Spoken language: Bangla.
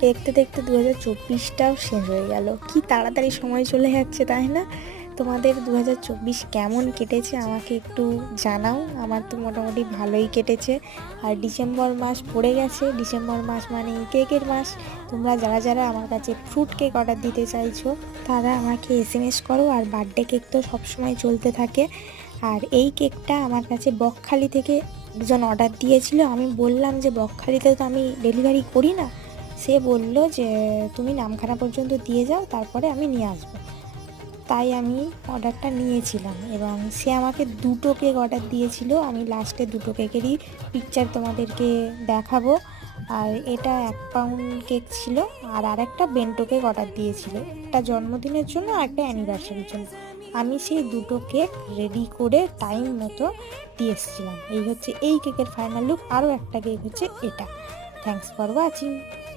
দেখতে দেখতে 2024টাও শেষ হয়ে গেল। কি তাড়াতাড়ি সময় চলে যাচ্ছে, তাই না? তোমাদের 2024 কেমন কেটেছে আমাকে একটু জানাও। আমার তো মোটামুটি ভালোই কেটেছে। আর ডিসেম্বর মাস পড়ে গেছে, ডিসেম্বর মাস মানে কেকের মাস। তোমরা যারা যারা আমার কাছে ফ্রুট কেক অর্ডার দিতে চাইছো তারা আমাকে এসএমএস করো। আর বার্থডে কেক তো সবসময় চলতে থাকে। আর এই কেকটা আমার কাছে বকখালি থেকে একজন অর্ডার দিয়েছিল। আমি বললাম যে বকখালিতে তো আমি ডেলিভারি করি না। সে বলল যে তুমি নামখানা পর্যন্ত দিয়ে যাও, তারপরে আমি নিয়ে আসবো। তাই আমি অর্ডারটা নিয়েছিলাম এবং সে আমাকে 2টো কেক অর্ডার দিয়েছিল। আমি লাস্টে 2টো কেকেরই পিকচার তোমাদেরকে দেখাবো। আর এটা 1 পাউন্ড কেক ছিল, আর আরেকটা বেন্টো কেক অর্ডার দিয়েছিল, একটা জন্মদিনের জন্য আর একটা অ্যানিভার্সারির জন্য। আমি সেই 2টো কেক রেডি করে টাইম মতো দিয়ে এসেছিলাম। এই হচ্ছে এই কেকের ফাইনাল লুক। আরও একটা কেক হচ্ছে এটা। Thanks for watching.